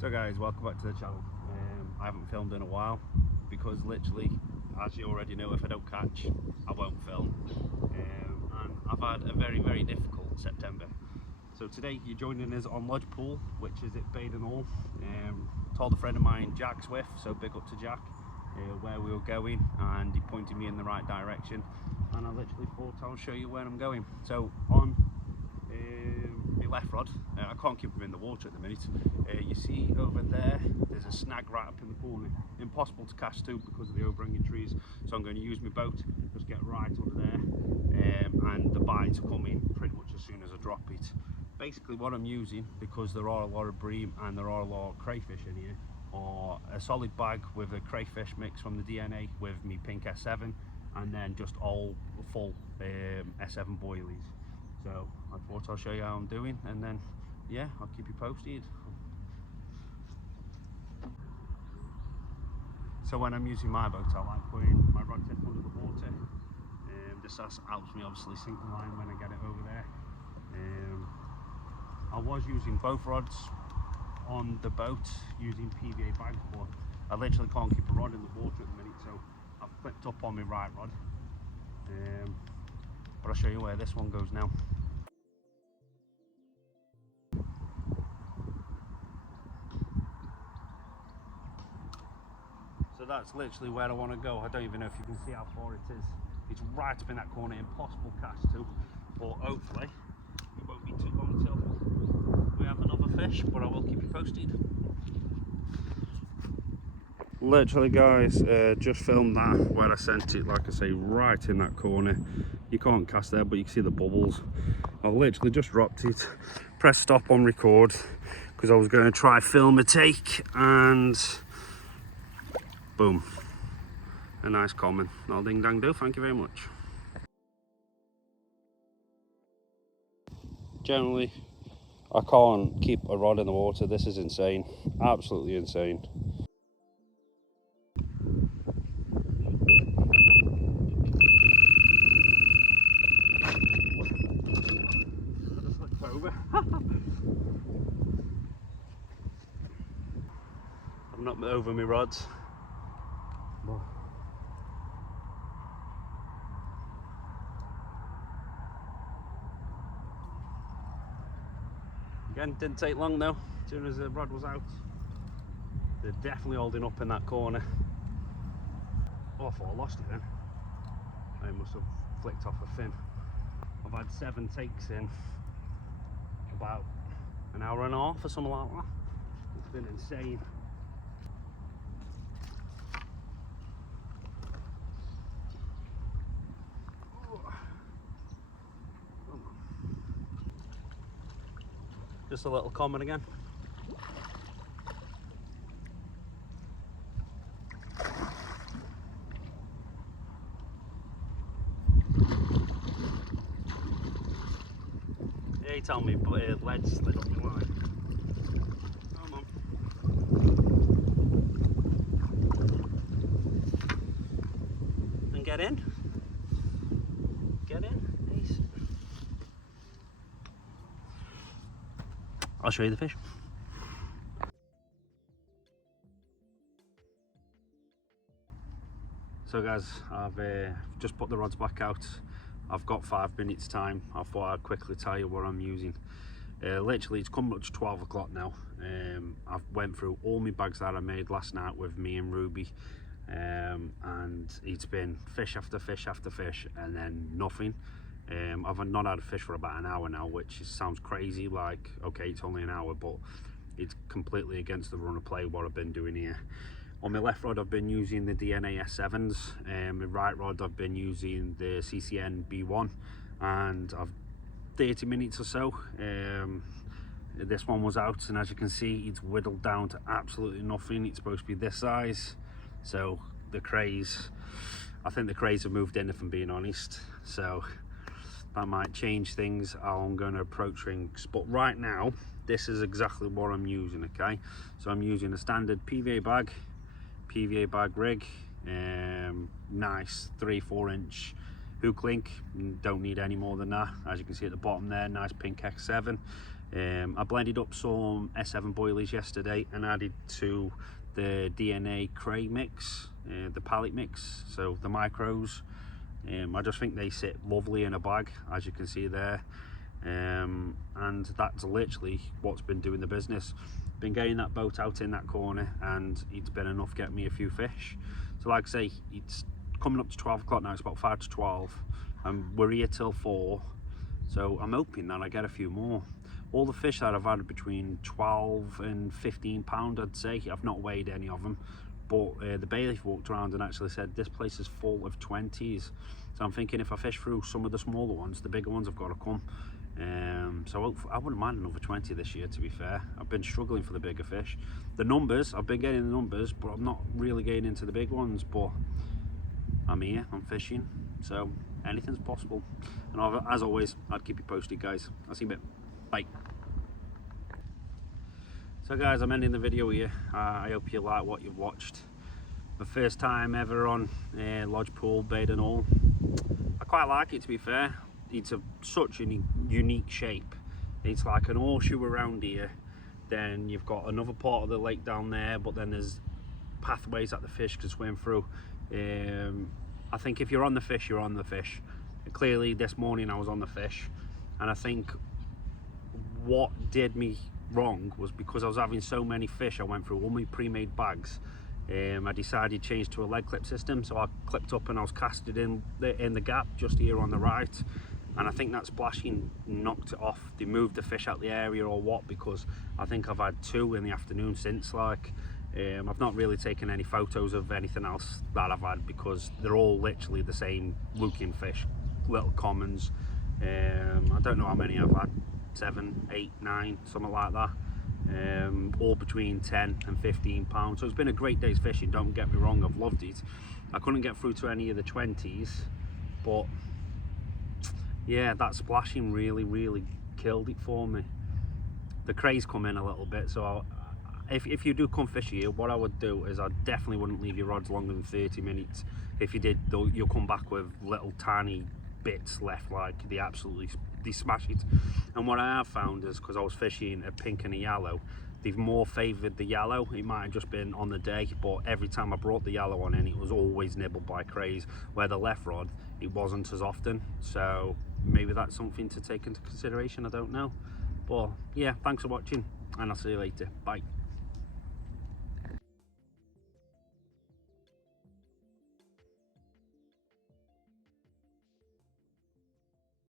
So guys, welcome back to the channel. I haven't filmed in a while because literally, as you already know, if I don't catch, I won't film. And I've had a very difficult September. So today you're joining us on Lodge Pool, which is at Baden. Told a friend of mine, Jack Swift, so big up to Jack, where we were going, and he pointed me in the right direction. And I literally thought I'll show you where I'm going. So on my left rod, I can't keep him in the water at the minute. You see over there's a snag right up in the corner, impossible to cast to because of the overhanging trees, so I'm going to use my boat, just get right under there, and the bites come in pretty much as soon as I drop it. Basically what I'm using, because there are a lot of bream and there are a lot of crayfish in here, are a solid bag with a crayfish mix from the DNA with me pink S7, and then just all full S7 boilies. So I thought I'll show you how I'm doing, and then yeah, I'll keep you posted. So when I'm using my boat, I like putting my rod tip under the water. This helps me obviously sink the line when I get it over there. I was using both rods on the boat using PVA bags, but I literally can't keep a rod in the water at the minute, so I've flipped up on my right rod. But I'll show you where this one goes now. So that's literally where I want to go. I don't even know if you can see how far it is. It's right up in that corner, impossible cast to, but hopefully it won't be too long till we have another fish, but I will keep you posted. Literally guys, just filmed that where I sent it, like I say, right in that corner. You can't cast there, but you can see the bubbles. I literally just dropped it, pressed stop on record because I was going to try film a take, and boom, a nice common. I'll ding dang do, thank you very much. Generally I can't keep a rod in the water. This is insane, absolutely insane. Over. I'm not over my rods. But again, didn't take long though. As soon as the rod was out, they're definitely holding up in that corner. Oh, I thought I lost it then. I must have flicked off a fin. I've had 7 takes in about an hour and a half or something like that. It's been insane. Just a little common again. Yeah, you tell me, but lead slid up my line. Come on. And get in. Get in. Nice. I'll show you the fish. So guys, I've just put the rods back out. I've got 5 minutes time. I thought I'd quickly tell you what I'm using. Literally it's come up to 12 o'clock now. I've went through all my bags that I made last night with me and Ruby, and it's been fish after fish after fish and then nothing. I've not had a fish for about an hour now, which sounds crazy, like okay, it's only an hour, but it's completely against the run of play what I've been doing here. On my left rod I've been using the DNA S7s, my right rod I've been using the CCN B1, and I've 30 minutes or so. This one was out, and as you can see it's whittled down to absolutely nothing. It's supposed to be this size, so the crays, I think the crays have moved in, if I'm being honest, so that might change things how I'm going to approach things. But right now this is exactly what I'm using. Okay, so I'm using a standard PVA bag rig, nice 3-4 inch hook link, don't need any more than that. As you can see at the bottom there, nice pink X7. I blended up some S7 boilies yesterday and added to the DNA cray mix, the pallet mix, so the micros. I just think they sit lovely in a bag, as you can see there, and that's literally what's been doing the business. Been getting that boat out in that corner, and it's been enough get me a few fish. So like I say, it's coming up to 12 o'clock now. It's about 5 to 12 and we're here till 4, so I'm hoping that I get a few more. All the fish that I've had between 12 and 15 pound, I'd say. I've not weighed any of them, but the bailiff walked around and actually said this place is full of 20s. So I'm thinking if I fish through some of the smaller ones, the bigger ones have got to come. So I wouldn't mind another 20 this year, to be fair. I've been struggling for the bigger fish. The numbers, I've been getting the numbers, but I'm not really getting into the big ones. But I'm here, I'm fishing, so anything's possible. And as always, I'd keep you posted, guys. I'll see you in a bit. Bye. So guys, I'm ending the video here. I hope you like what you've watched. My first time ever on Lodge Pool, Baden Hall. I quite like it, to be fair. It's such a unique shape. It's like an horseshoe around here, then you've got another part of the lake down there, but then there's pathways that the fish can swim through. I think if you're on the fish, you're on the fish. Clearly this morning I was on the fish, and I think what did me wrong was because I was having so many fish, I went through all my pre-made bags. I decided to change to a leg clip system, so I clipped up and I was casted in the gap just here on the right, and I think that splashing knocked it off. They moved the fish out the area or what, because I think I've had 2 in the afternoon since. Like I've not really taken any photos of anything else that I've had, because they're all literally the same looking fish, little commons. I don't know how many I've had, 7, 8, 9, something like that. All between 10 and 15 pounds. So it's been a great day's fishing, don't get me wrong, I've loved it. I couldn't get through to any of the 20s, but yeah, that splashing really killed it for me. The crays come in a little bit, so if you do come fish here, what I would do is I definitely wouldn't leave your rods longer than 30 minutes. If you did, you'll come back with little tiny bits left, like they smash it. And what I have found is, because I was fishing a pink and a yellow, they've more favoured the yellow. It might have just been on the day, but every time I brought the yellow on in, it was always nibbled by crays, where the left rod, it wasn't as often. So maybe that's something to take into consideration, I don't know. But yeah, thanks for watching, and I'll see you later. Bye.